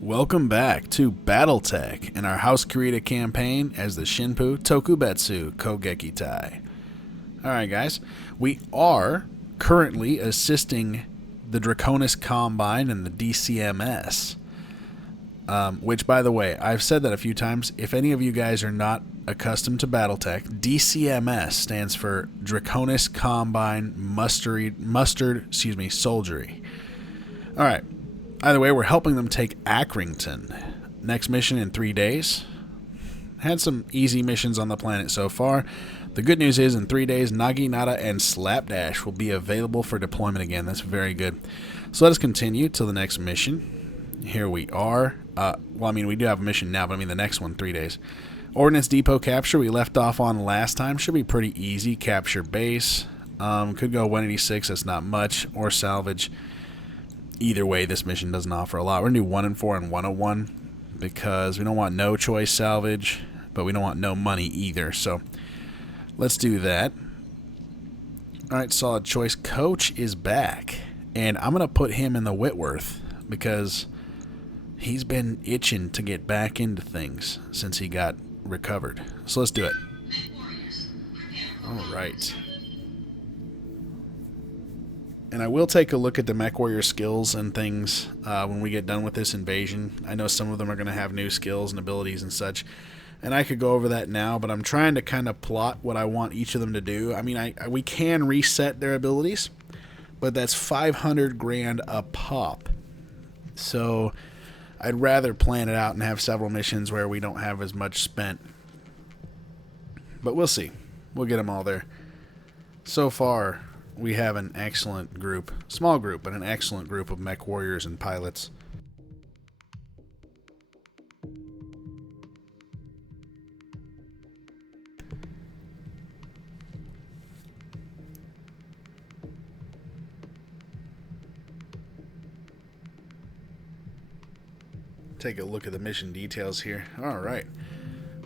Welcome back to BattleTech in our House Kurita campaign as the Shinpu Tokubetsu Kogekitai. Alright guys, we are currently assisting the Draconis Combine and the DCMS. Which, by the way, I've said that a few times. If any of you guys are not accustomed to BattleTech, DCMS stands for Draconis Combine Soldiery. Alright. Either way, we're helping them take Accrington. Next mission in 3 days. Had some easy missions on the planet so far. The good news is in 3 days, Naginata and Slapdash will be available for deployment again. That's very good. So let us continue to the next mission. Here we are. We do have a mission now, but the next one, 3 days. Ordnance Depot capture we left off on last time. Should be pretty easy. Capture base. Could go 186, that's not much. Or salvage. Either way, this mission doesn't offer a lot. We're going to do 1 and 4 and 101 because we don't want no choice salvage, but we don't want no money either. So let's do that. Alright, solid choice. Coach is back, and I'm going to put him in the Whitworth because he's been itching to get back into things since he got recovered. So let's do it. Alright. And I will take a look at the Mechwarrior skills and things when we get done with this invasion. I know some of them are going to have new skills and abilities and such. And I could go over that now, but I'm trying to kind of plot what I want each of them to do. We can reset their abilities, but that's 500 grand a pop. So I'd rather plan it out and have several missions where we don't have as much spent. But we'll see. We'll get them all there. So far, we have an excellent group, small group, but an excellent group of mech warriors and pilots. Take a look at the mission details here. Alright.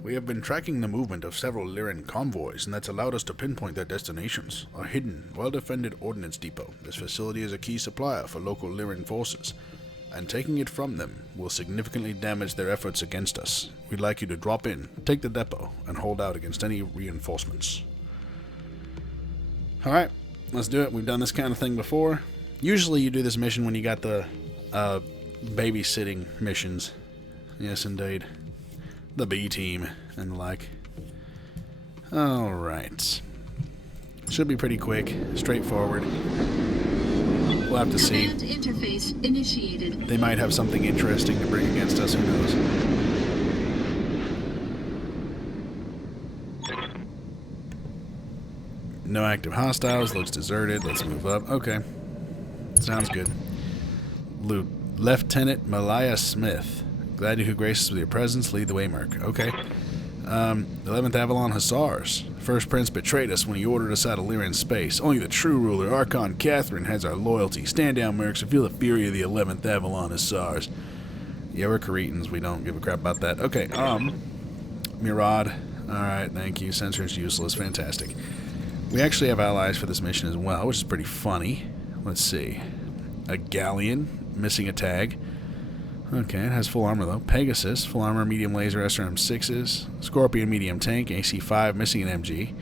We have been tracking the movement of several Lyran convoys, and that's allowed us to pinpoint their destinations. A hidden, well-defended ordnance depot. This facility is a key supplier for local Lyran forces, and taking it from them will significantly damage their efforts against us. We'd like you to drop in, take the depot, and hold out against any reinforcements. Alright, let's do it. We've done this kind of thing before. Usually you do this mission when you got the babysitting missions. Yes, indeed. The B team and the like. Alright. Should be pretty quick, straightforward. We'll have to see. Interface initiated. They might have something interesting to bring against us, who knows. No active hostiles, looks deserted. Let's move up. Okay. Sounds good. Lieutenant Malaya Smith. Glad you could grace us with your presence. Lead the way, Merc. Okay. 11th Avalon Hussars. First Prince betrayed us when he ordered us out of Lyran space. Only the true ruler, Archon Catherine, has our loyalty. Stand down, Mercs, and feel the fury of the 11th Avalon Hussars. Yeah, we're Kuritans. We don't give a crap about that. Okay, Murad. Alright, thank you. Sensor's useless. Fantastic. We actually have allies for this mission as well, which is pretty funny. Let's see. A galleon, missing a tag. Okay, it has full armor though. Pegasus, full armor, medium laser, SRM6s. Scorpion, medium tank. AC5, missing an MG.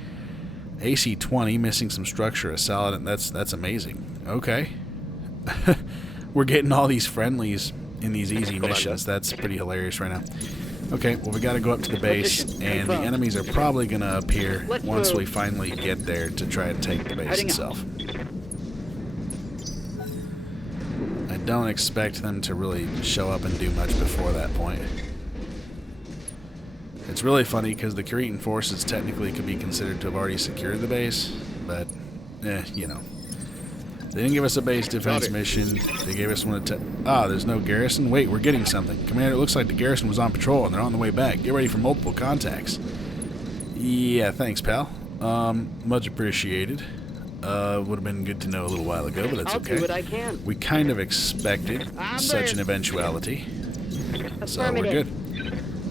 AC20, missing some structure, a solid, and that's amazing. Okay. We're getting all these friendlies in these easy missions. That's pretty hilarious right now. Okay, well we gotta go up to the base, and the enemies are probably gonna appear once we finally get there to try to take the base itself. I don't expect them to really show up and do much before that point. It's really funny because the Kuritan forces technically could be considered to have already secured the base, but, you know. They didn't give us a base defense mission. They gave us one there's no garrison? Wait, we're getting something. Commander, it looks like the garrison was on patrol and they're on the way back. Get ready for multiple contacts. Yeah, thanks, pal. Much appreciated. Would have been good to know a little while ago, but that's okay. I'll do what I can. We kind of expected such an eventuality, so we're good.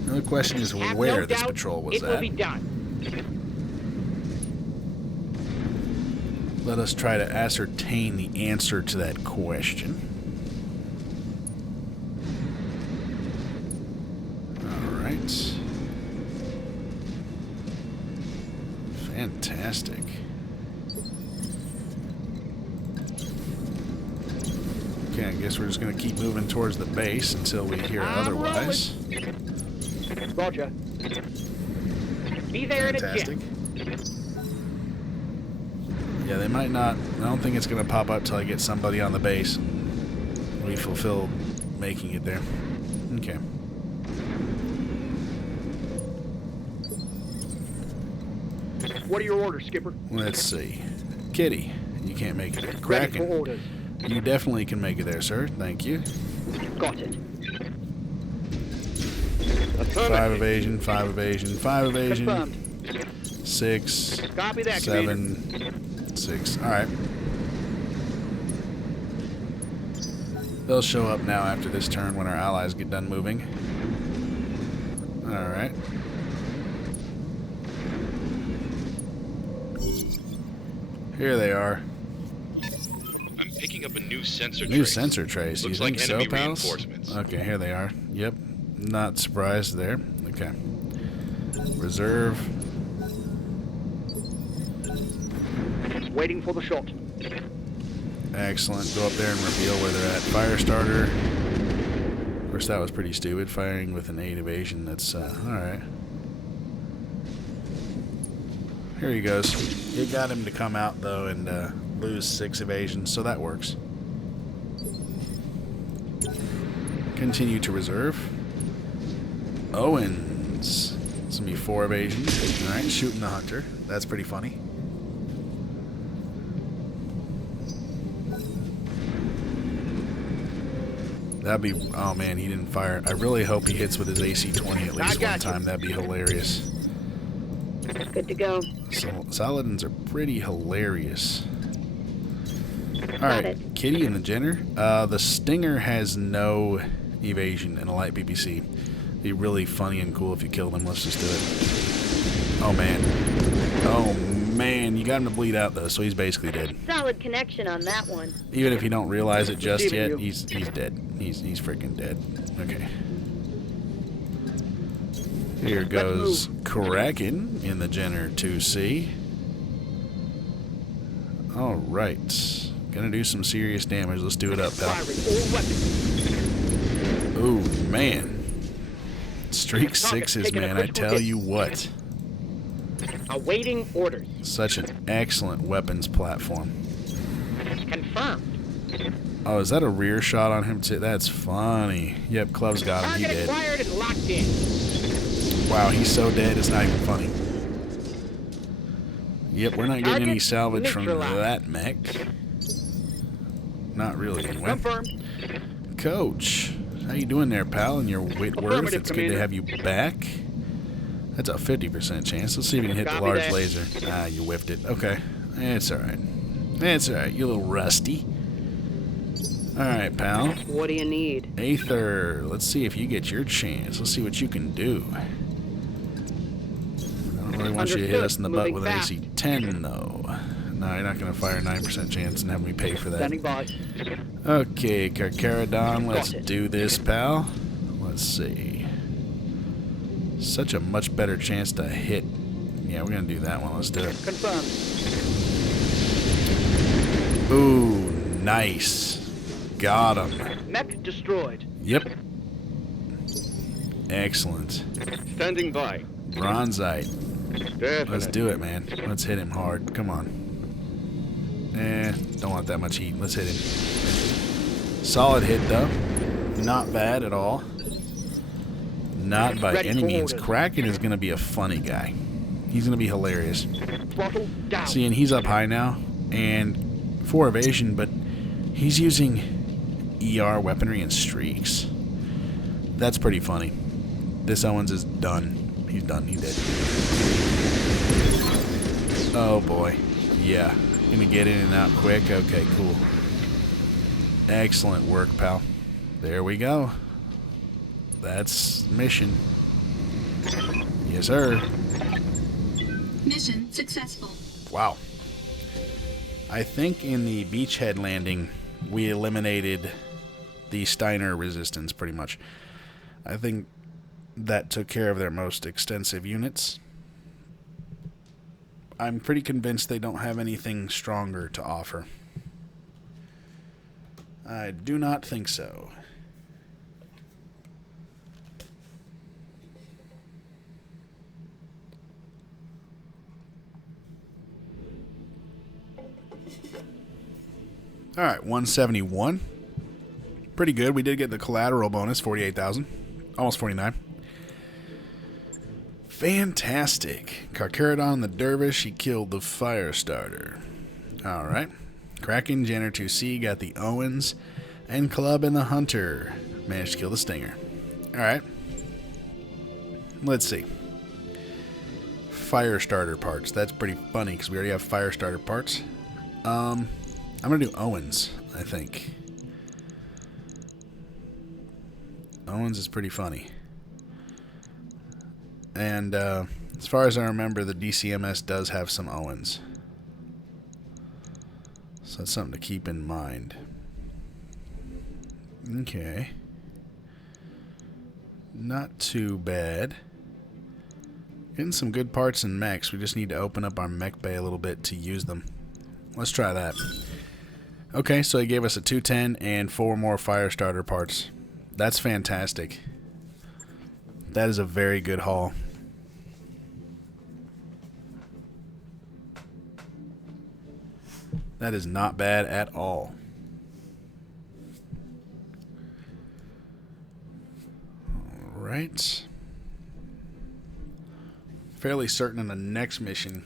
The only question is where this patrol was at. It will be done. Let us try to ascertain the answer to that question. Fantastic. Okay, I guess we're just going to keep moving towards the base until we hear otherwise. Roger. Be there in a Fantastic. jiff. Yeah, they might not. I don't think it's going to pop up till I get somebody on the base. We fulfill making it there. Okay. What are your orders, Skipper? Let's see. Kitty, you can't make it there. Ready for Kraken, orders. you definitely can make it there, sir. Thank you. Got it. 5 evasion, 5 evasion, 5 evasion. Confirmed. 6, Copy that, Commander. 7, 6. Alright. They'll show up now after this turn when our allies get done moving. Alright. Here they are. I'm picking up a new sensor New trace. sensor trace. Looks You think like so, enemy pals? reinforcements. Okay, here they are. Yep. Not surprised there. Okay. Reserve. Waiting for the shot. Excellent. Go up there and reveal where they're at. Firestarter. Of course, that was pretty stupid. Firing with an 8 evasion. That's, alright. Here he goes. It got him to come out, though, and lose 6 evasion, so that works. Continue to reserve. Owens. It's going to be 4 evasion. Alright, shooting the hunter. That's pretty funny. That'd be... Oh, man, he didn't fire. I really hope he hits with his AC-20 at least one time. That'd be hilarious. Good to go. So, Saladins are pretty hilarious. Alright, Kitty and the Jenner. The Stinger has no evasion and a light PPC. Be really funny and cool if you kill them. Let's just do it. Oh, man. Oh, man. You got him to bleed out, though, so he's basically dead. Solid connection on that one. Even if you don't realize it just yet, he's dead. He's freaking dead. Okay. Here goes Kraken in the Jenner 2C. Alright. Gonna do some serious damage. Let's do it up, pal. Ooh, man. Streak 6s, man. I tell you what. Awaiting orders. Such an excellent weapons platform. Confirmed. Oh, is that a rear shot on him too? That's funny. Yep, Club's got him. He Target did. acquired and locked in. Wow, he's so dead, it's not even funny. Yep, we're not getting any salvage from that mech. Not really, anyway. Confirmed. Coach, how you doing there, pal? And your Whitworth, it's good to have you back. That's a 50% chance. Let's see if we can hit the large laser. Ah, you whiffed it. Okay, it's alright. It's alright, you're a little rusty. Alright, pal. What do you need? Aether, let's see if you get your chance. Let's see what you can do. I don't really want you to hit us in the butt with an AC-10, though. No, you're not going to fire a 9% chance and have me pay for that. Standing by. Okay, Carcharodon, let's do this, pal. Let's see. Such a much better chance to hit. Yeah, we're going to do that one. Let's do it. Confirmed. Ooh, nice. Got him. Mech destroyed. Yep. Excellent. Standing by. Bronzite. Definitely. Let's do it, man. Let's hit him hard. Come on. Don't want that much heat. Let's hit him. Solid hit, though. Not bad at all. Not by any means. Kraken is going to be a funny guy. He's going to be hilarious. Throttle down. See, and he's up high now. And 4 evasion, but he's using ER weaponry and streaks. That's pretty funny. This Owens is done. He's done. He's dead. Oh, boy. Yeah. Gonna get in and out quick. Okay, cool. Excellent work, pal. There we go. That's mission. Yes, sir. Mission successful. Wow. I think in the beachhead landing, we eliminated the Steiner resistance pretty much. I think that took care of their most extensive units. I'm pretty convinced they don't have anything stronger to offer. I do not think so. Alright, 171. Pretty good. We did get the collateral bonus, 48,000. Almost 49. Fantastic. Karkaradon the Dervish, he killed the fire starter. Alright. Kraken, Janner 2C got the Owens. And Club and the Hunter managed to kill the Stinger. Alright. Let's see. Fire starter parts. That's pretty funny because we already have fire starter parts. I'm going to do Owens, I think. Owens is pretty funny. And as far as I remember, the DCMS does have some Owens. So that's something to keep in mind. Okay. Not too bad. Getting some good parts in mechs. We just need to open up our mech bay a little bit to use them. Let's try that. Okay, so he gave us a 210 and 4 more fire starter parts. That's fantastic. That is a very good haul. That is not bad at all. Alright. Fairly certain in the next mission,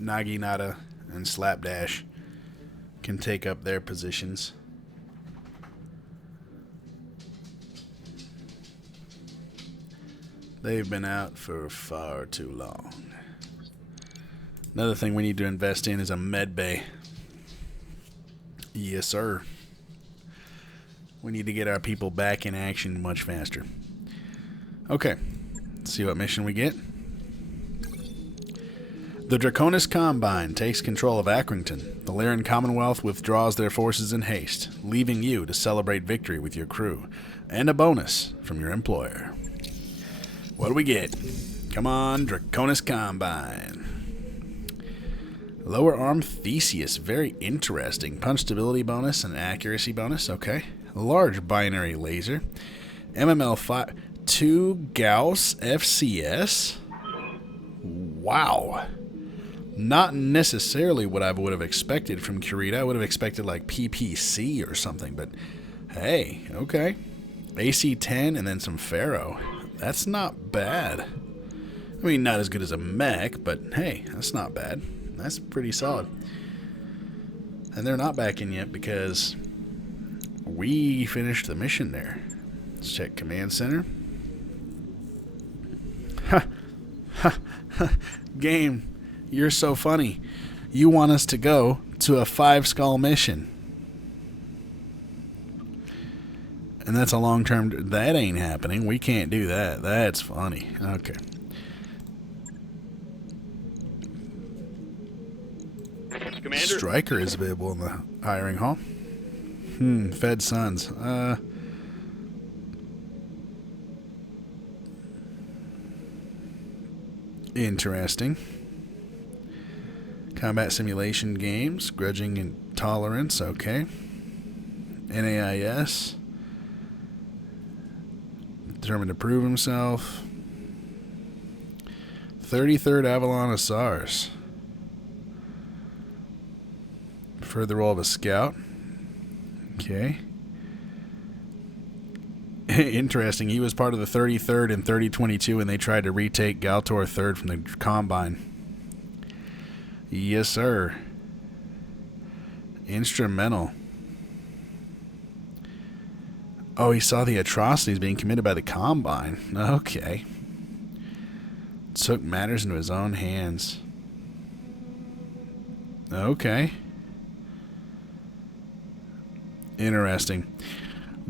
Naginata and Slapdash can take up their positions. They've been out for far too long. Another thing we need to invest in is a med bay. Yes, sir. We need to get our people back in action much faster. Okay, let's see what mission we get. The Draconis Combine takes control of Accrington. The Lyran Commonwealth withdraws their forces in haste, leaving you to celebrate victory with your crew, and a bonus from your employer. What do we get? Come on, Draconis Combine. Lower arm Theseus, very interesting. Punch stability bonus and accuracy bonus, okay. Large binary laser. MML 5, 2 Gauss FCS. Wow. Not necessarily what I would have expected from Kurita. I would have expected like PPC or something, but hey, okay. AC 10 and then some Pharaoh. That's not bad. I mean, not as good as a mech, but hey, that's not bad. That's pretty solid. And they're not back in yet because we finished the mission there. Let's check Command Center. Ha! Ha! Ha! Game, you're so funny. You want us to go to a 5-skull mission. And that's a long-term... That ain't happening. We can't do that. That's funny. Okay. Commander? Striker is available in the hiring hall. Fed Sons. Interesting. Combat simulation games. Grudging Intolerance. Okay. NAIS. Determined to prove himself. 33rd Avalon Hussars. For the role of a scout. Okay. Interesting. He was part of the 33rd in 3022 and they tried to retake Galtor 3rd from the Combine. Yes, sir. Instrumental. Oh, he saw the atrocities being committed by the Combine. Okay. Took matters into his own hands. Okay. Interesting.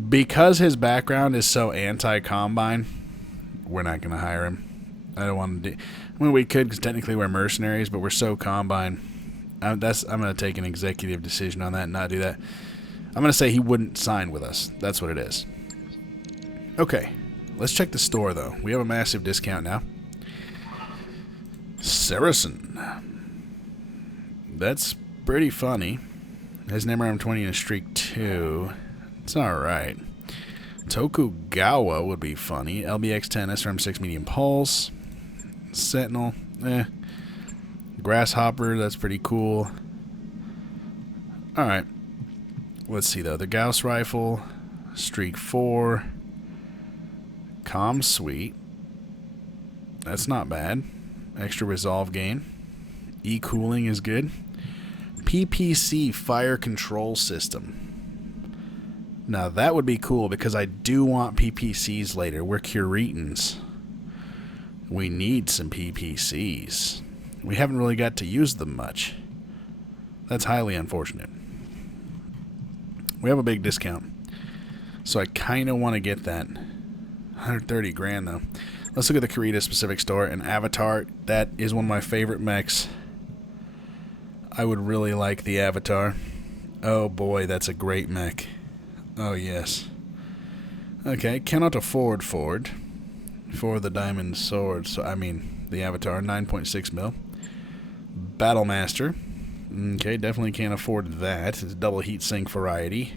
Because his background is so anti-Combine, we're not going to hire him. I don't want to do... I mean, we could because technically we're mercenaries, but we're so Combine. I'm going to take an executive decision on that and not do that. I'm going to say he wouldn't sign with us. That's what it is. Okay. Let's check the store, though. We have a massive discount now. Saracen. That's pretty funny. Has an MRM-20 and a Streak 2. It's alright. Tokugawa would be funny. LBX-10, SRM-6 medium pulse. Sentinel, Grasshopper, that's pretty cool. Alright. Let's see though. The Gauss Rifle, Streak 4. Comm Suite. That's not bad. Extra resolve gain. E-cooling is good. PPC Fire Control System. Now that would be cool because I do want PPCs later. We're Kuritans. We need some PPCs. We haven't really got to use them much. That's highly unfortunate. We have a big discount. So I kind of want to get that. 130 grand though. Let's look at the Kurita specific store. And Avatar, that is one of my favorite mechs. I would really like the Avatar. Oh boy, that's a great mech. Oh yes. Okay, cannot afford Ford for the Diamond Sword. So I mean the Avatar, 9.6 mil. Battlemaster. Okay, definitely can't afford that. It's double heat sink variety.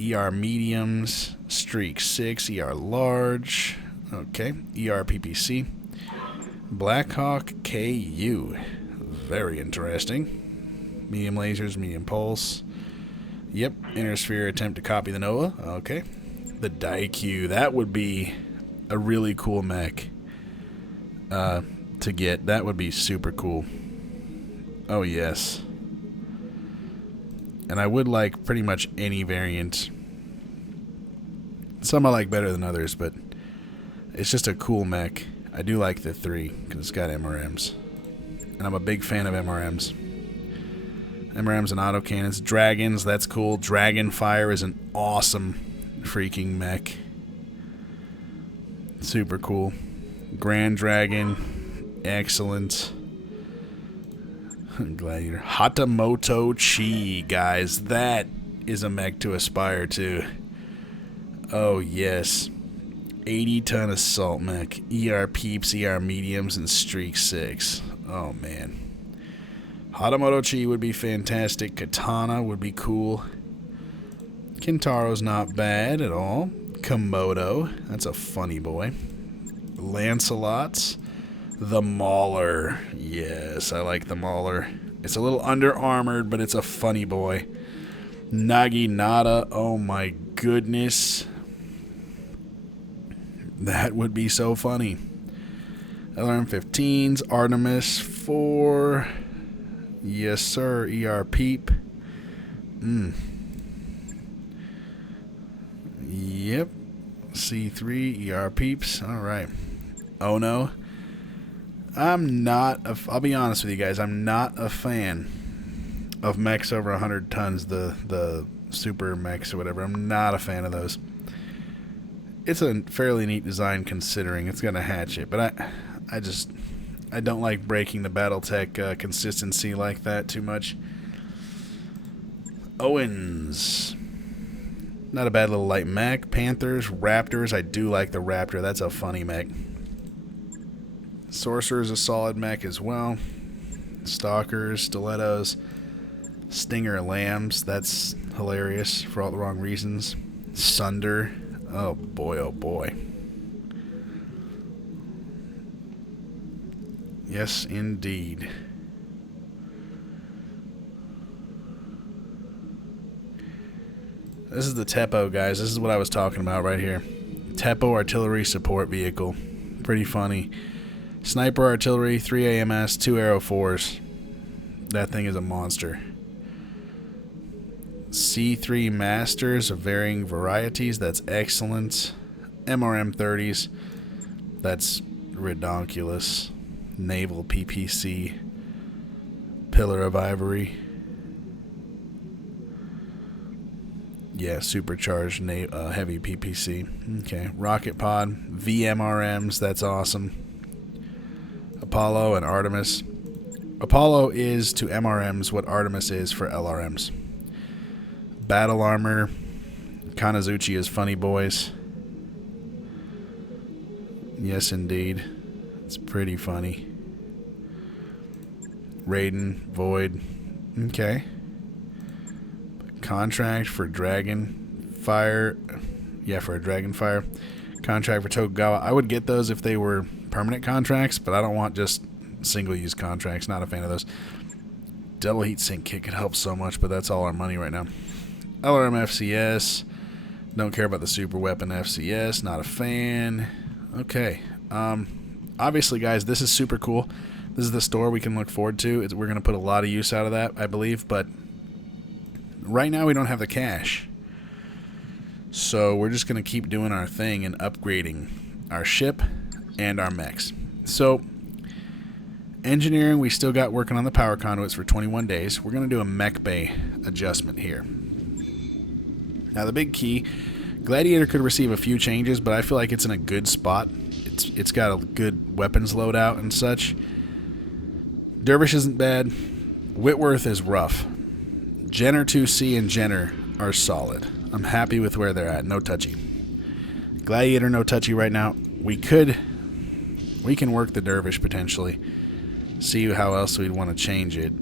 ER mediums, Streak 6, ER large. Okay, ER PPC. Blackhawk KU. Very interesting. Medium lasers, medium pulse. Yep, Inner Sphere attempt to copy the Nova. Okay. The Daikyu. That would be a really cool mech to get. That would be super cool. Oh, yes. And I would like pretty much any variant. Some I like better than others, but it's just a cool mech. I do like the 3 because it's got MRMs. And I'm a big fan of MRMs. MRMs and autocannons. Dragons, that's cool. Dragonfire is an awesome freaking mech. Super cool. Grand Dragon, excellent. Gladiator. Hatamoto Chi, guys. That is a mech to aspire to. Oh, yes. 80-ton assault mech. ER peeps, ER mediums, and Streak 6. Oh, man. Hatamoto Chi would be fantastic. Katana would be cool. Kintaro's not bad at all. Komodo. That's a funny boy. Lancelots. The Mauler. Yes, I like the Mauler. It's a little under-armored, but it's a funny boy. Naginata. Oh my goodness. That would be so funny. LRM-15s. Artemis 4. Yes, sir. ER Peep. Yep. C3. ER Peeps. All right. Oh no. I'll be honest with you guys, I'm not a fan of mechs over 100 tons, the super mechs or whatever. I'm not a fan of those. It's a fairly neat design considering it's got a hatchet, but I don't like breaking the BattleTech consistency like that too much. Owens. Not a bad little light mech. Panthers, Raptors. I do like the Raptor. That's a funny mech. Sorcerer is a solid mech as well. Stalkers, Stilettos, Stinger Lambs. That's hilarious for all the wrong reasons. Sunder. Oh boy, oh boy. Yes, indeed. This is the Teppo, guys. This is what I was talking about right here. Teppo Artillery Support Vehicle. Pretty funny. Sniper Artillery, 3 AMS, 2 Aero 4s. That thing is a monster. C3 Masters of varying varieties. That's excellent. MRM 30s. That's redonkulous. Naval PPC. Pillar of Ivory. Yeah, supercharged heavy PPC. Okay. Rocket Pod. VMRMs. That's awesome. Apollo and Artemis. Apollo is to MRMs what Artemis is for LRMs. Battle Armor. Kanazuchi is funny boys. Yes, indeed. It's pretty funny. Raiden, Void. Okay. Contract for Dragon Fire. Yeah, for a Dragon Fire. Contract for Tokugawa. I would get those if they were permanent contracts, but I don't want just single-use contracts. Not a fan of those. Double Heat Sink Kit could help so much, but that's all our money right now. LRM FCS. Don't care about the Super Weapon FCS. Not a fan. Okay. Obviously, guys, this is super cool. This is the store we can look forward to. We're going to put a lot of use out of that, I believe, but right now we don't have the cash. So we're just going to keep doing our thing and upgrading our ship and our mechs. So engineering, we still got working on the power conduits for 21 days. We're going to do a mech bay adjustment here. Now the big key, Gladiator could receive a few changes, but I feel like it's in a good spot. It's got a good weapons loadout and such. Dervish isn't bad. Whitworth is rough. Jenner 2C and Jenner are solid. I'm happy with where they're at. No touchy. Gladiator, no touchy right now. We can work the Dervish potentially. See how else we'd want to change it.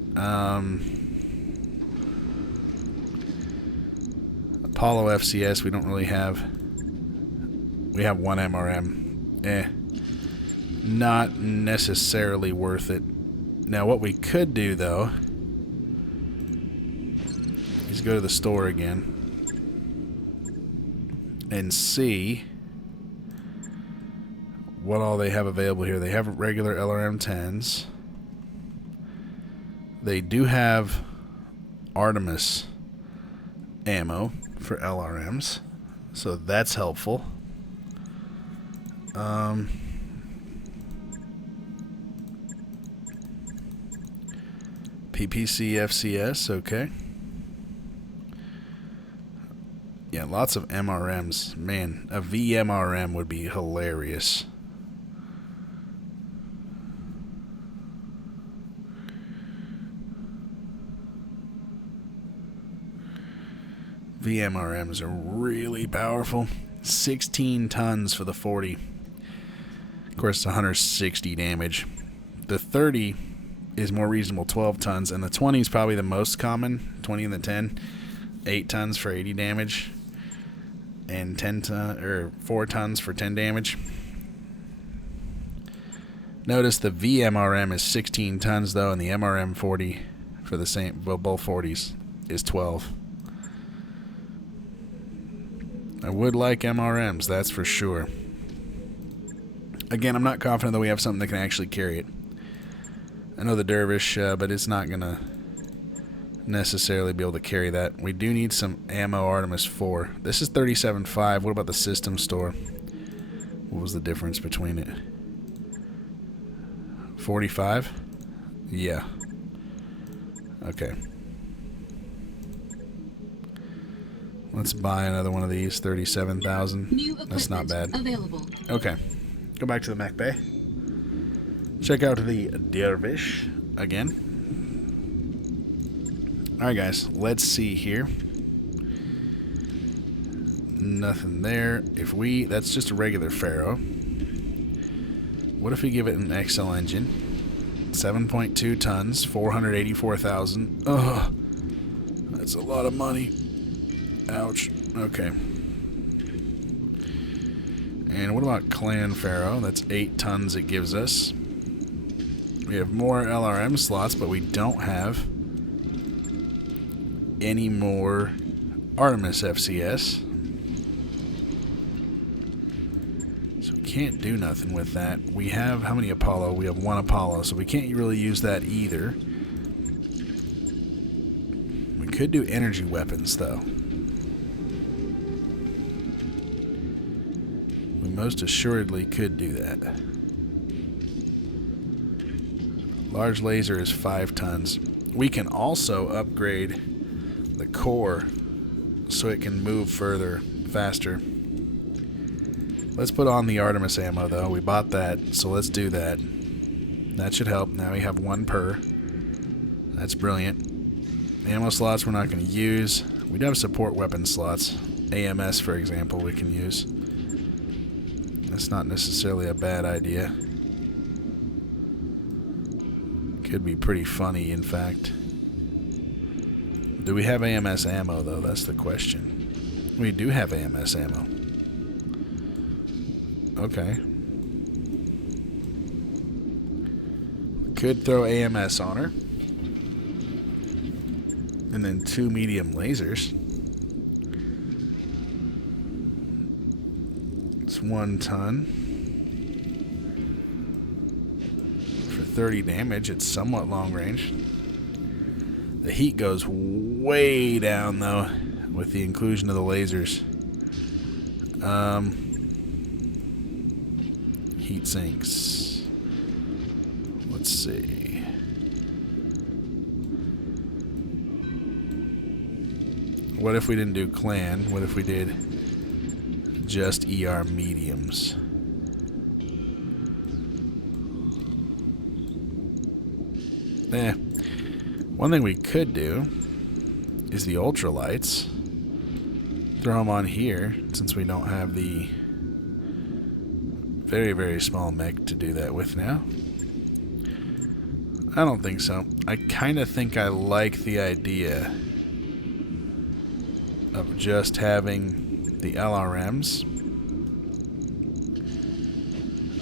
Apollo FCS, we don't really have. We have one MRM. Not necessarily worth it. Now, what we could do, though, is go to the store again and see what all they have available here. They have regular LRM 10s. They do have Artemis ammo for LRMs, so that's helpful. PPC FCS, okay. Yeah, lots of MRMs. Man, a VMRM would be hilarious. VMRMs are really powerful. 16 tons for the 40. Of course, it's 160 damage. The 30 is more reasonable, 12 tons, and the 20 is probably the most common, 20 and the 10. 8 tons for 80 damage, and 4 tons for 10 damage. Notice the VMRM is 16 tons though, and the MRM 40 for the same, well, both 40s is 12. I would like MRMs, that's for sure. Again, I'm not confident that we have something that can actually carry it. I know the Dervish, but it's not going to necessarily be able to carry that. We do need some ammo Artemis 4. This is 37.5. What about the system store? What was the difference between it? 45? Yeah. Okay. Let's buy another one of these. 37,000. That's not bad. Available. Okay. Go back to the mech bay. Check out the Dervish again. Alright guys, let's see here. Nothing there. That's just a regular Pharaoh. What if we give it an XL engine? 7.2 tons, 484,000. Ugh. That's a lot of money. Ouch. Okay. And what about Clan Pharaoh? That's 8 tons it gives us. We have more LRM slots, but we don't have any more Artemis FCS. So we can't do nothing with that. We have, how many Apollo? We have 1 Apollo, so we can't really use that either. We could do energy weapons, though. We most assuredly could do that. Large laser is 5 tons. We can also upgrade the core so it can move further, faster. Let's put on the Artemis ammo though. We bought that, so let's do that. That should help. Now we have 1 per. That's brilliant. Ammo slots we're not going to use. We do have support weapon slots. AMS, for example, we can use. That's not necessarily a bad idea. Could be pretty funny, in fact. Do we have AMS ammo, though? That's the question. We do have AMS ammo. Okay. Could throw AMS on her. And then 2 medium lasers. It's 1 ton. For 30 damage, it's somewhat long range. The heat goes way down, though, with the inclusion of the lasers. Heat sinks. Let's see. What if we didn't do clan? What if we did just ER mediums? One thing we could do is the ultralights. Throw them on here, since we don't have the very, very small mech to do that with now. I don't think so. I kind of think I like the idea of just having the LRMs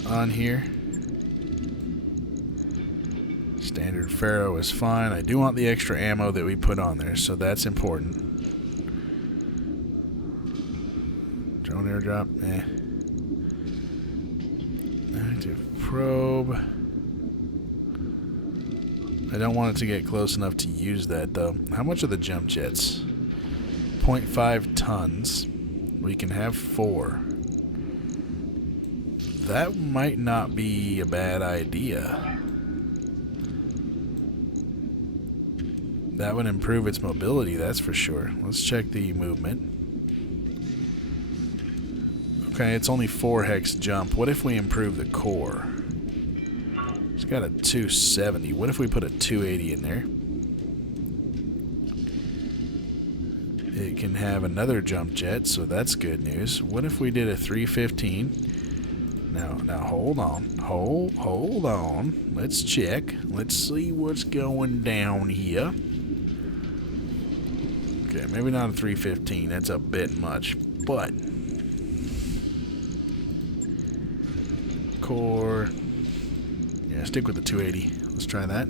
on here. Standard Pharaoh is fine. I do want the extra ammo that we put on there, so that's important. Drone airdrop, Active probe. I don't want it to get close enough to use that, though. How much are the jump jets? 0.5 tons. We can have 4. That might not be a bad idea. That would improve its mobility, that's for sure. Let's check the movement. Okay, it's only 4 hex jump. What if we improve the core? It's got a 270. What if we put a 280 in there? It can have another jump jet, so that's good news. What if we did a 315? Now hold on. Hold on. Let's check. Let's see what's going down here. Okay, maybe not a 315. That's a bit much, but core. Yeah, stick with the 280. Let's try that.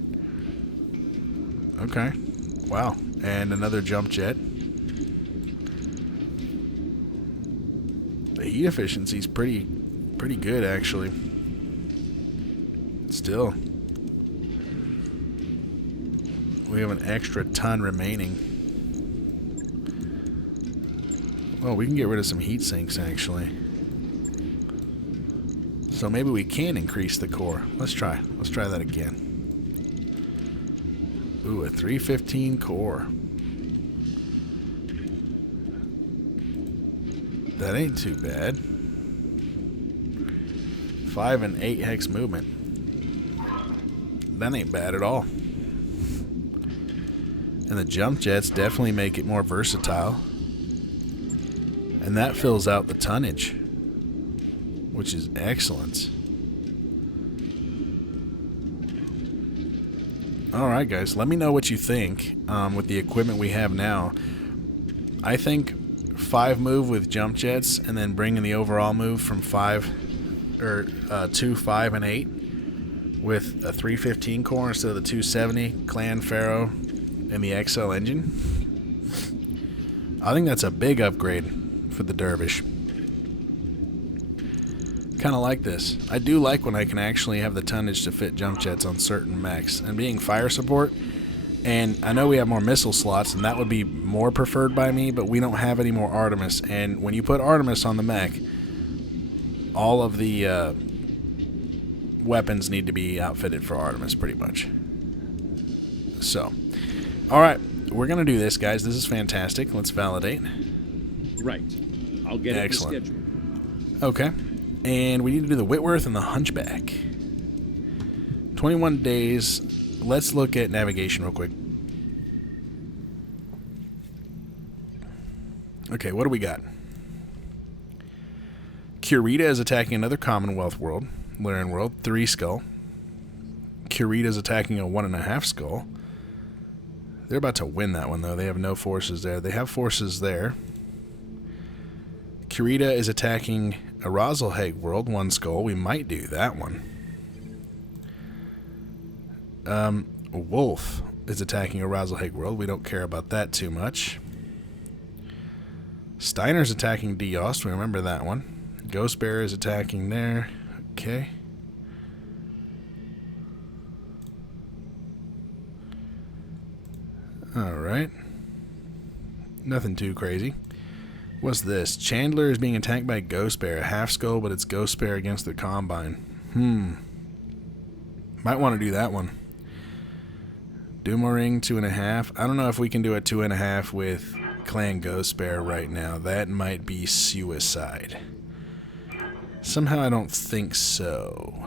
Okay. Wow. And another jump jet. The heat efficiency is pretty good, actually. Still, we have an extra ton remaining. Well, we can get rid of some heat sinks, actually. So maybe we can increase the core. Let's try that again. Ooh, a 315 core. That ain't too bad. 5 and 8 hex movement. That ain't bad at all. And the jump jets definitely make it more versatile. And that fills out the tonnage, which is excellent. Alright guys, let me know what you think with the equipment we have now. I think 5 move with jump jets and then bringing the overall move from 2, 5, and 8 with a 315 core instead of the 270 Clan Pharaoh and the XL engine. I think that's a big upgrade for the Dervish. Kind of like this. I do like when I can actually have the tonnage to fit jump jets on certain mechs. And being fire support, and I know we have more missile slots, and that would be more preferred by me, but we don't have any more Artemis. And when you put Artemis on the mech, all of the weapons need to be outfitted for Artemis, pretty much. So, alright, we're going to do this, guys. This is fantastic. Let's validate. Right. I'll get Excellent. it scheduled. Okay. And we need to do the Whitworth and the Hunchback. 21 days. Let's look at navigation real quick. Okay, what do we got? Kurita is attacking another Commonwealth world. Lyran world. 3 skull. Kurita's attacking a 1.5 skull. They're about to win that one, though. They have no forces there. They have forces there. Kurita is attacking a Razelhag world, 1 skull. We might do that one. Wolf is attacking a Razelhag world. We don't care about that too much. Steiner's attacking Diost. We remember that one. Ghost Bear is attacking there. Okay. Alright. Nothing too crazy. What's this? Chandler is being attacked by Ghost Bear. A half skull, but it's Ghost Bear against the Combine. Might want to do that one. Doomerang 2.5. I don't know if we can do a 2.5 with Clan Ghost Bear right now. That might be suicide. Somehow I don't think so.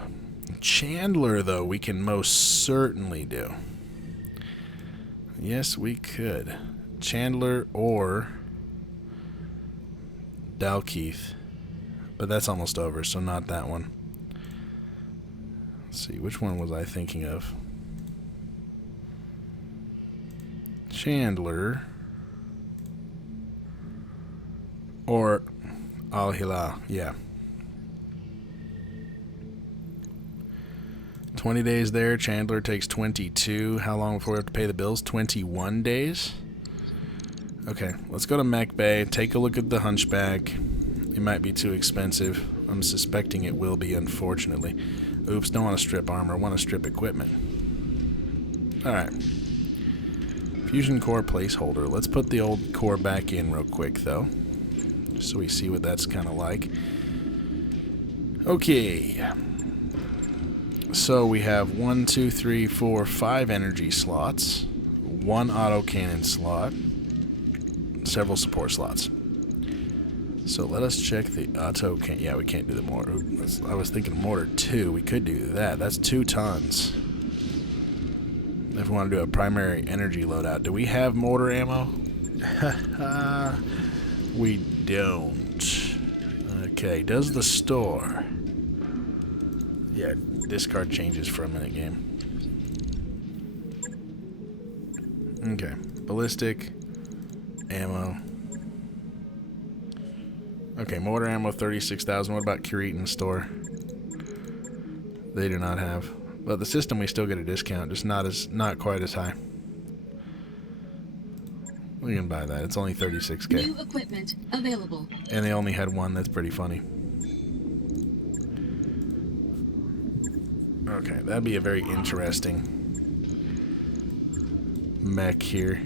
Chandler, though, we can most certainly do. Yes, we could. Chandler or Dalkeith. But that's almost over, so not that one. Let's see, which one was I thinking of? Chandler or Al Hilal, yeah. 20 days there. Chandler takes 22. How long before we have to pay the bills? 21 days? Okay, let's go to Mech Bay. Take a look at the Hunchback. It might be too expensive. I'm suspecting it will be, unfortunately. Oops, don't want to strip armor. Want to strip equipment. Alright. Fusion core placeholder. Let's put the old core back in real quick, though, so we see what that's kind of like. Okay. So we have 1, 2, 3, 4, 5 energy slots, 1 autocannon slot, several support slots. So let us check the auto cannon. Yeah, we can't do the mortar. I was thinking mortar 2. We could do that. That's 2 tons. If we want to do a primary energy loadout. Do we have mortar ammo? We don't. Okay, does the store? Yeah, discard changes for a minute game. Okay, ballistic ammo. Okay, mortar ammo 36,000. What about Kuritan store? They do not have. But the system we still get a discount, just not quite as high. We can buy that. It's only 36k. New equipment available. And they only had 1. That's pretty funny. Okay, that'd be a very interesting mech here.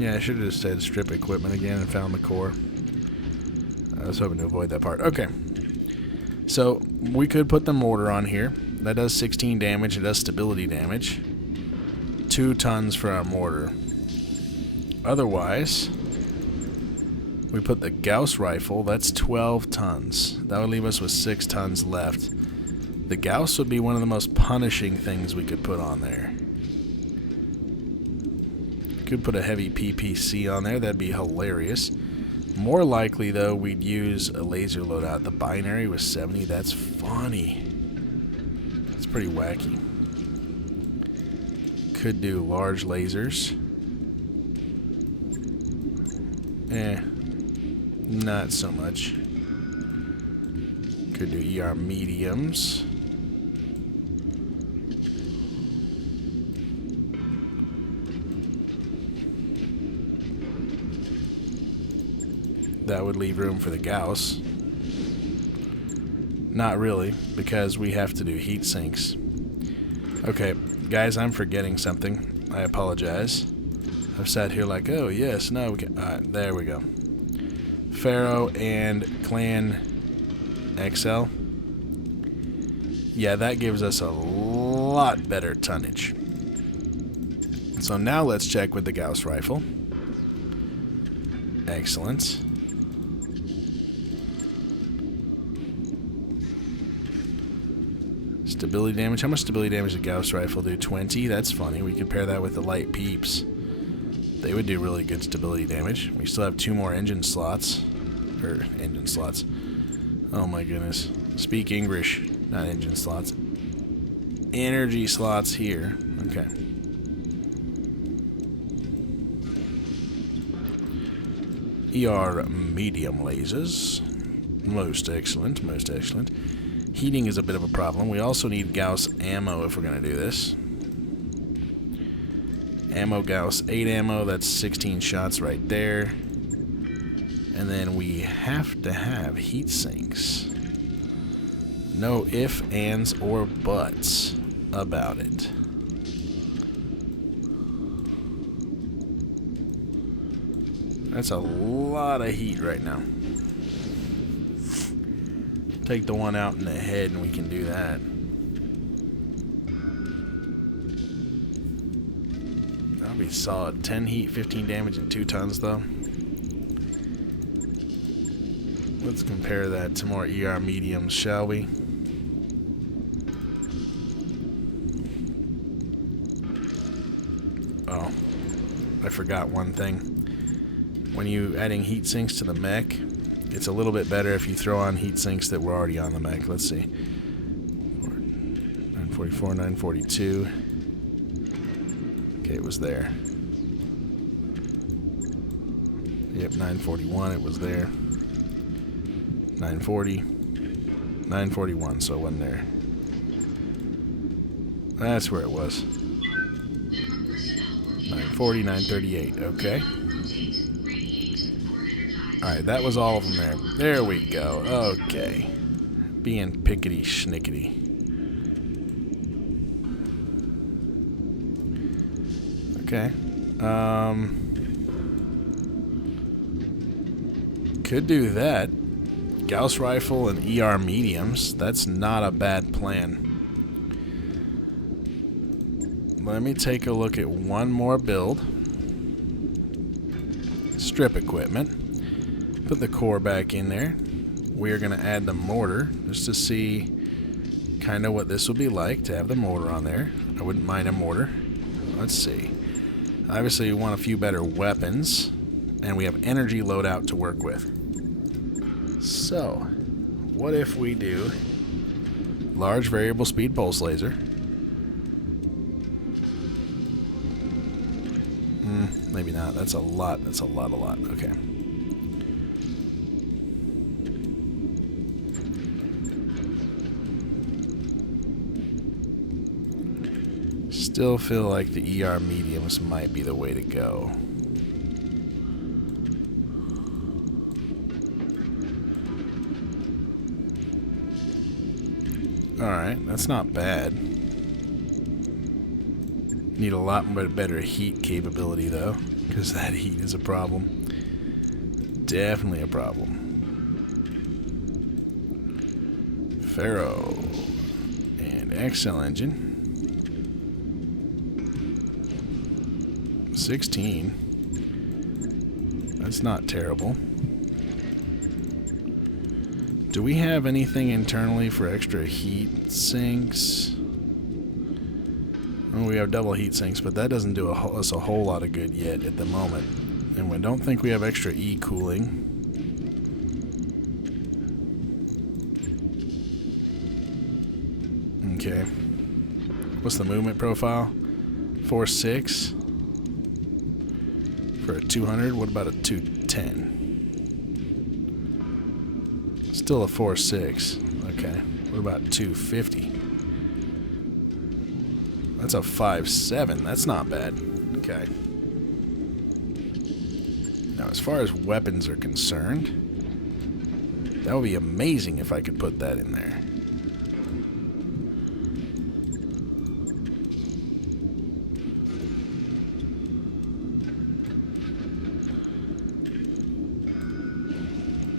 Yeah, I should have just said strip equipment again and found the core. I was hoping to avoid that part. Okay. So, we could put the mortar on here. That does 16 damage. It does stability damage. 2 tons for our mortar. Otherwise, we put the Gauss rifle. That's 12 tons. That would leave us with 6 tons left. The Gauss would be one of the most punishing things we could put on there. Could put a heavy PPC on there. That'd be hilarious. More likely, though, we'd use a laser loadout. The binary was 70. That's funny. That's pretty wacky. Could do large lasers. Not so much. Could do ER mediums. That would leave room for the Gauss. Not really, because we have to do heat sinks. Okay, guys, I'm forgetting something. I apologize. I've sat here like, oh, yes, no, we can. Alright, there we go. Pharaoh and Clan XL. Yeah, that gives us a lot better tonnage. So now let's check with the Gauss rifle. Excellent. Stability damage. How much stability damage did Gauss Rifle do? 20? That's funny. We could pair that with the light peeps. They would do really good stability damage. We still have 2 more engine slots. Or, engine slots. Oh my goodness. Speak English. Not engine slots. Energy slots here. Okay. ER medium lasers. Most excellent, most excellent. Heating is a bit of a problem. We also need Gauss ammo if we're going to do this. Ammo Gauss 8 ammo, that's 16 shots right there. And then we have to have heat sinks. No ifs, ands, or buts about it. That's a lot of heat right now. Take the one out in the head and we can do that. That'll be solid. 10 heat, 15 damage, and 2 tons though. Let's compare that to more ER mediums, shall we? Oh, I forgot one thing. When you adding heat sinks to the mech, it's a little bit better if you throw on heat sinks that were already on the mech. Let's see. 944, 942. Okay, it was there. Yep, 941, it was there. 940. 941, so it wasn't there. That's where it was. 940, 938, okay. Alright, that was all of them there. There we go. Okay. Being pickety schnickety. Okay. Could do that. Gauss Rifle and ER mediums. That's not a bad plan. Let me take a look at one more build. Strip equipment. Put the core back in there. We are going to add the mortar just to see kind of what this would be like to have the mortar on there. I wouldn't mind a mortar. Let's see. Obviously, we want a few better weapons, and we have energy loadout to work with. So, what if we do large variable speed pulse laser? Maybe not. That's a lot. That's a lot. Okay. Still feel like the ER mediums might be the way to go. Alright, that's not bad. Need a lot better heat capability though, because that heat is a problem. Definitely a problem. Pharaoh and Excel engine. 16. That's not terrible. Do we have anything internally for extra heat sinks? Well, we have double heat sinks, but that doesn't do us a whole lot of good yet at the moment. And we don't think we have extra E-cooling. Okay. What's the movement profile? 4.6. For a 200, what about a 210? Still a 4.6. Okay. What about 250? That's a 5.7. That's not bad. Okay. Now, as far as weapons are concerned, that would be amazing if I could put that in there.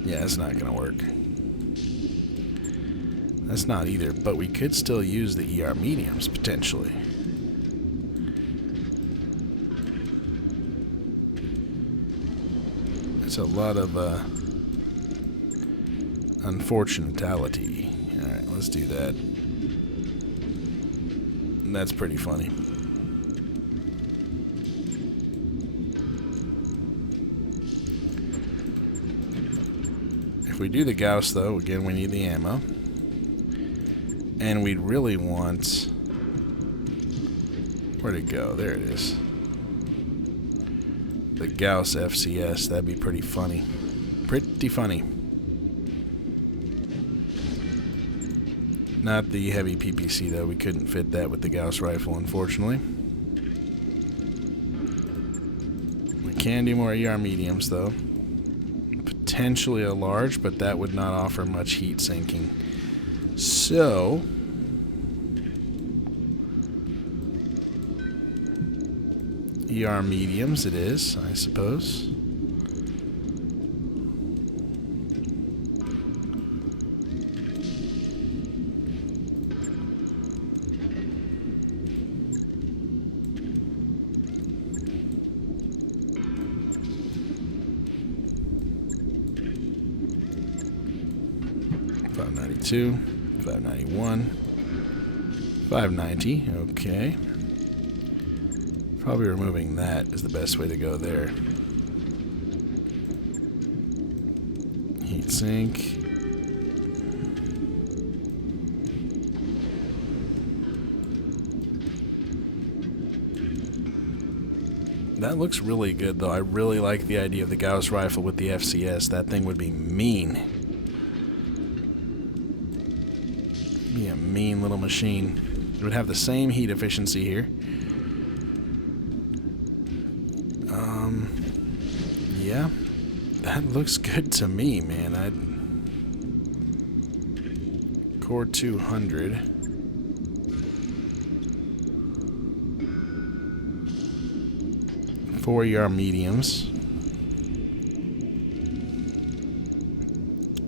Yeah, it's not going to work. That's not either, but we could still use the ER mediums, potentially. It's a lot of unfortunatality. Alright, let's do that. That's pretty funny. If we do the Gauss, though, again, we need the ammo. And we'd really want... Where'd it go? There it is. The Gauss FCS. That'd be pretty funny. Pretty funny. Not the heavy PPC, though. We couldn't fit that with the Gauss rifle, unfortunately. We can do more ER mediums, though. Potentially a large, but that would not offer much heat sinking. So... ER mediums it is, I suppose. $592, $591, $590, okay. Probably removing that is the best way to go there. Heatsink. That looks really good, though. I really like the idea of the Gauss rifle with the FCS. That thing would be mean. Be a mean little machine. It would have the same heat efficiency here. Yeah, that looks good to me, man. Core 200. Four ER mediums.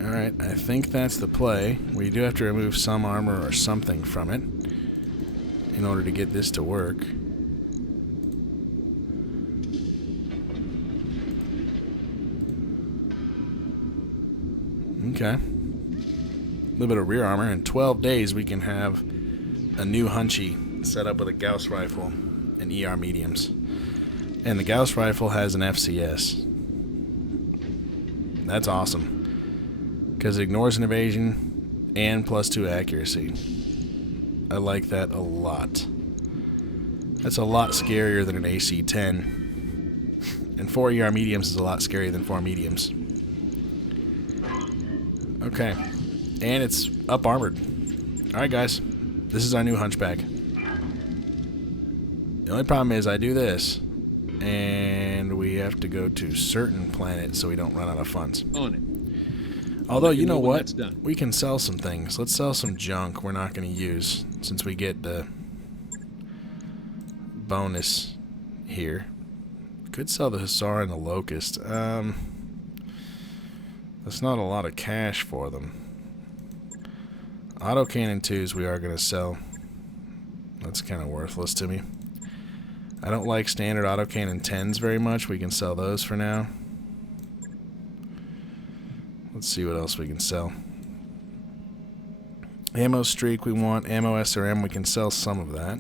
Alright, I think that's the play. We do have to remove some armor or something from it in order to get this to work. Okay. A little bit of rear armor. In 12 days, we can have a new Hunchy set up with a Gauss rifle and ER mediums. And the Gauss rifle has an FCS. That's awesome. Because it ignores an evasion and +2 accuracy. I like that a lot. That's a lot scarier than an AC-10. And 4 ER mediums is a lot scarier than 4 mediums. Okay, and it's up armored. Alright guys, this is our new Hunchback. The only problem is I do this, and we have to go to certain planets so we don't run out of funds. On it. Although, you know what? That's done. We can sell some things. Let's sell some junk we're not going to use, since we get the bonus here. Could sell the Hussar and the Locust. That's not a lot of cash for them. Autocannon 2s we are going to sell. That's kind of worthless to me. I don't like standard autocannon 10s very much. We can sell those for now. Let's see what else we can sell. Ammo streak we want. Ammo SRM, we can sell some of that.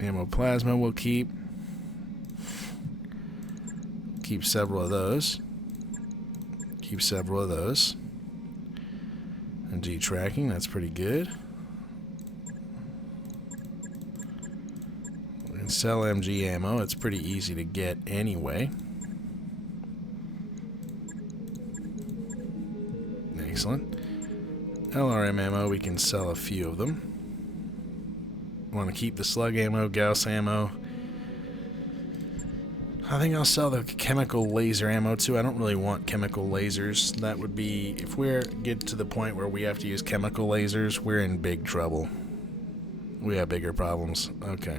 Ammo plasma we'll keep. Keep several of those. Keep several of those. MG tracking, that's pretty good. We can sell MG ammo, it's pretty easy to get anyway. Excellent. LRM ammo, we can sell a few of them. Want to keep the slug ammo, Gauss ammo. I think I'll sell the chemical laser ammo too. I don't really want chemical lasers. That would be, if we get to the point where we have to use chemical lasers, we're in big trouble. We have bigger problems. Okay.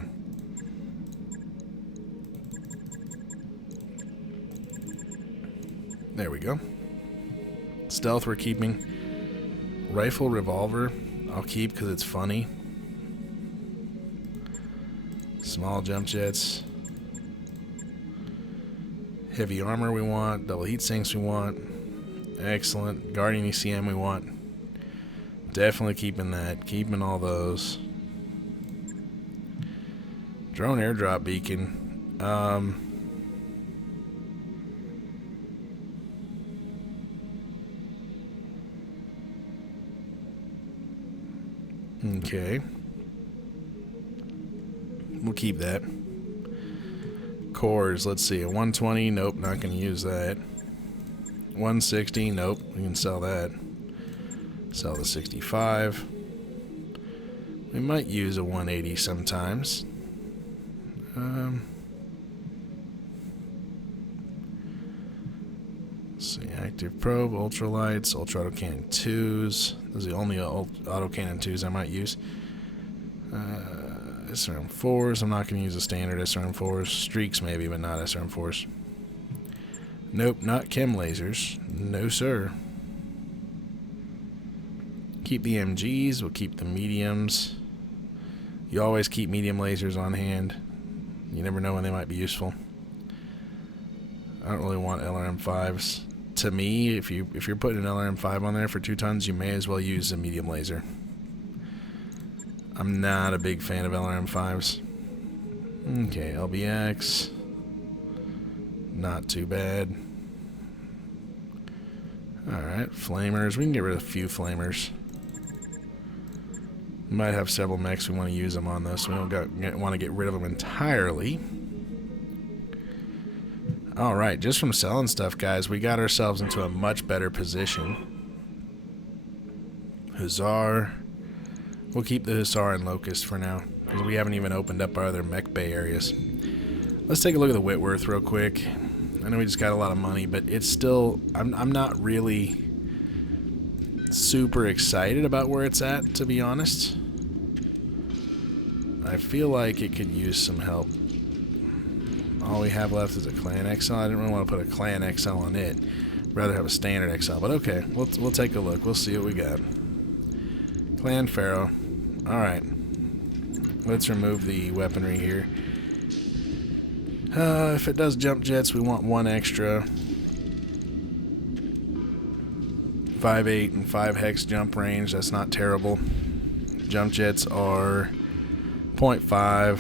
There we go. Stealth we're keeping. Rifle, revolver, I'll keep because it's funny. Small jump jets. Heavy armor we want, double heat sinks we want. Excellent. Guardian ECM we want. Definitely keeping that. Keeping all those. Drone airdrop beacon. Okay. We'll keep that. Cores, let's see. A 120, nope, not going to use that. 160, nope, we can sell that. Sell the 65. We might use a 180 sometimes. Let's see, active probe, ultralights, ultra autocannon 2s. Those are the only autocannon 2s I might use. SRM 4s, I'm not going to use the standard SRM 4s. Streaks maybe, but not SRM 4s. Nope, not chem lasers. No, sir. Keep the MGs, we'll keep the mediums. You always keep medium lasers on hand. You never know when they might be useful. I don't really want LRM5s. To me, if you're putting an LRM5 on there for 2 tons, you may as well use a medium laser. I'm not a big fan of LRM5s. Okay, LBX. Not too bad. Alright, flamers. We can get rid of a few flamers. We might have several mechs we want to use them on, though, so we don't want to get rid of them entirely. Alright, just from selling stuff, guys, we got ourselves into a much better position. Hussar. We'll keep the Hussar and Locust for now, because we haven't even opened up our other mech bay areas. Let's take a look at the Whitworth real quick. I know we just got a lot of money, but it's still... I'm not really super excited about where it's at, to be honest. I feel like it could use some help. All we have left is a Clan XL. I didn't really want to put a Clan XL on it. I'd rather have a standard XL, but okay. We'll take a look. We'll see what we got. Clan Pharaoh. Alright. Let's remove the weaponry here. If it does jump jets, we want 1 extra. 5.8 and 5 hex jump range. That's not terrible. Jump jets are 0.5.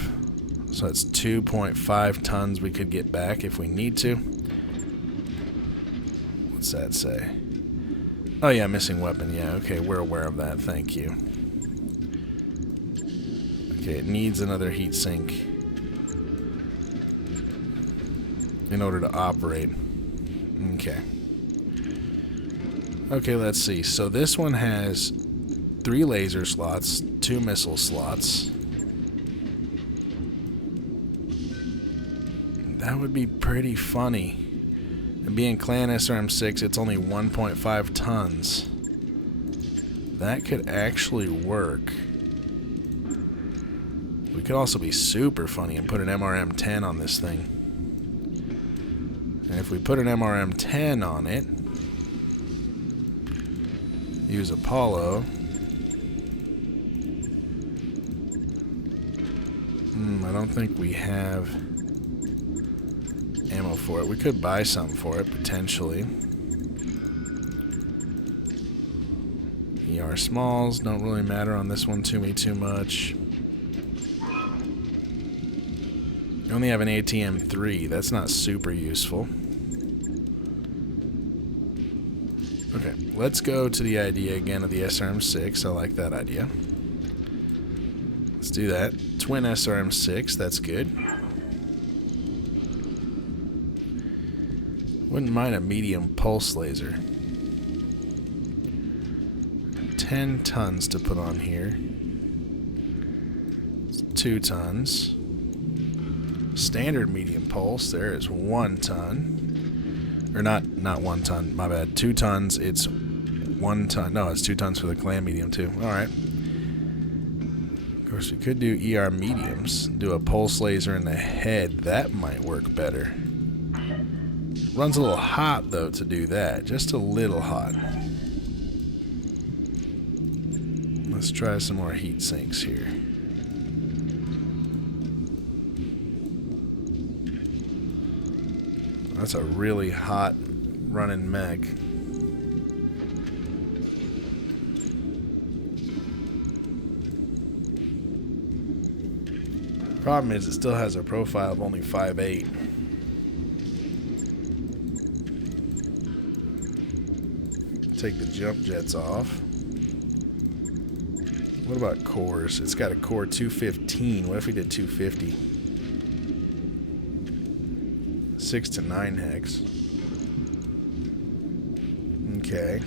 So that's 2.5 tons we could get back if we need to. What's that say? Oh yeah, missing weapon. Yeah, okay, we're aware of that. Thank you. Okay, it needs another heat sink in order to operate. Okay. Okay, let's see. So this one has 3 laser slots, 2 missile slots. That would be pretty funny. And being Clan SRM6, it's only 1.5 tons. That could actually work. We could also be super funny and put an MRM-10 on this thing. And if we put an MRM-10 on it, use Apollo. I don't think we have ammo for it. We could buy some for it, potentially. ER smalls don't really matter on this one to me too much. I only have an ATM-3. That's not super useful. Okay, let's go to the idea again of the SRM-6. I like that idea. Let's do that. Twin SRM-6, that's good. Wouldn't mind a medium pulse laser. 10 tons to put on here. It's 2 tons. Standard medium pulse, there is 1 ton. Or not 1 ton, my bad. 2 tons, it's 1 ton. No, it's 2 tons for the Clan medium too. Alright. Of course, we could do ER mediums. Do a pulse laser in the head. That might work better. Runs a little hot, though, to do that. Just a little hot. Let's try some more heat sinks here. That's a really hot running mech. Problem is, it still has a profile of only 5'8". Take the jump jets off. What about cores? It's got a core 215. What if we did 250? 6 to 9 hex. Okay.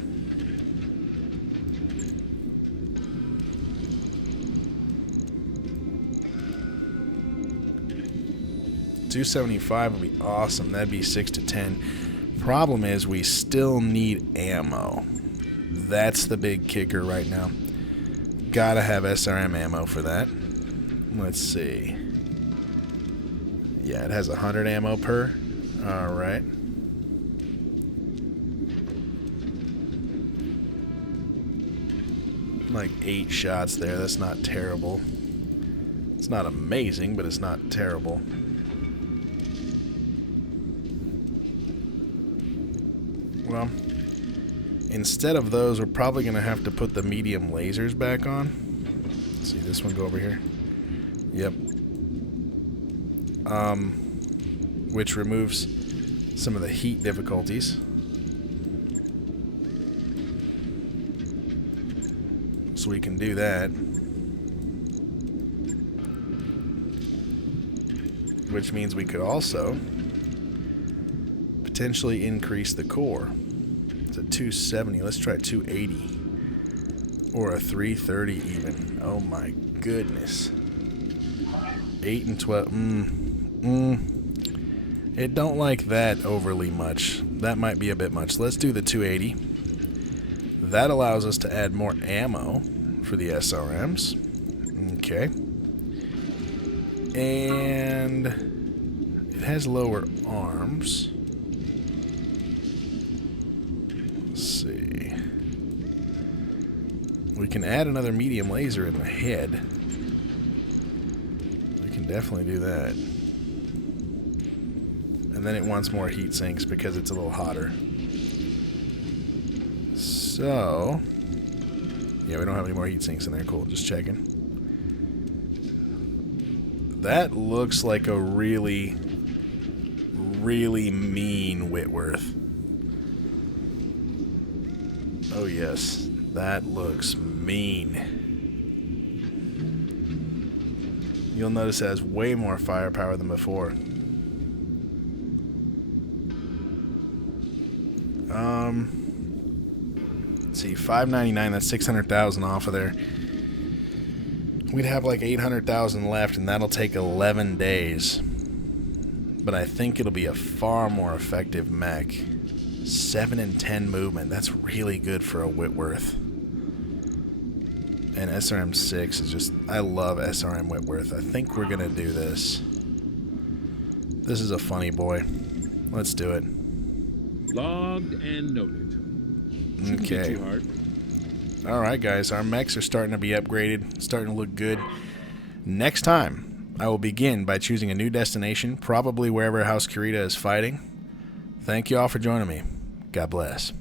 $275 would be awesome. That'd be 6 to 10. Problem is, we still need ammo. That's the big kicker right now. Gotta have SRM ammo for that. Let's see. Yeah, it has 100 ammo per. Alright. Like 8 shots there. That's not terrible. It's not amazing, but it's not terrible. Well, instead of those, we're probably going to have to put the medium lasers back on. Let's see, this one go over here. Yep. Which removes some of the heat difficulties. So we can do that. Which means we could also potentially increase the core. It's at 270. Let's try 280. Or a 330 even. Oh my goodness. 8 and 12. It don't like that overly much. That might be a bit much. Let's do the 280. That allows us to add more ammo for the SRMs. Okay. And it has lower arms. Let's see. We can add another medium laser in the head. We can definitely do that. And then it wants more heat sinks because it's a little hotter. So, yeah, we don't have any more heat sinks in there. Cool, just checking. That looks like a really, really mean Whitworth. Oh yes, that looks mean. You'll notice it has way more firepower than before. Let's see, $599, that's 600,000 off of there. We'd have like 800,000 left, and that'll take 11 days. But I think it'll be a far more effective mech. 7 and 10 movement, that's really good for a Whitworth. And SRM 6 is just, I love SRM Whitworth. I think we're gonna do this. This is a funny boy. Let's do it. Logged and noted. Shouldn't be Okay. too hard. Alright guys, our mechs are starting to be upgraded, starting to look good. Next time, I will begin by choosing a new destination, probably wherever House Kurita is fighting. Thank you all for joining me. God bless.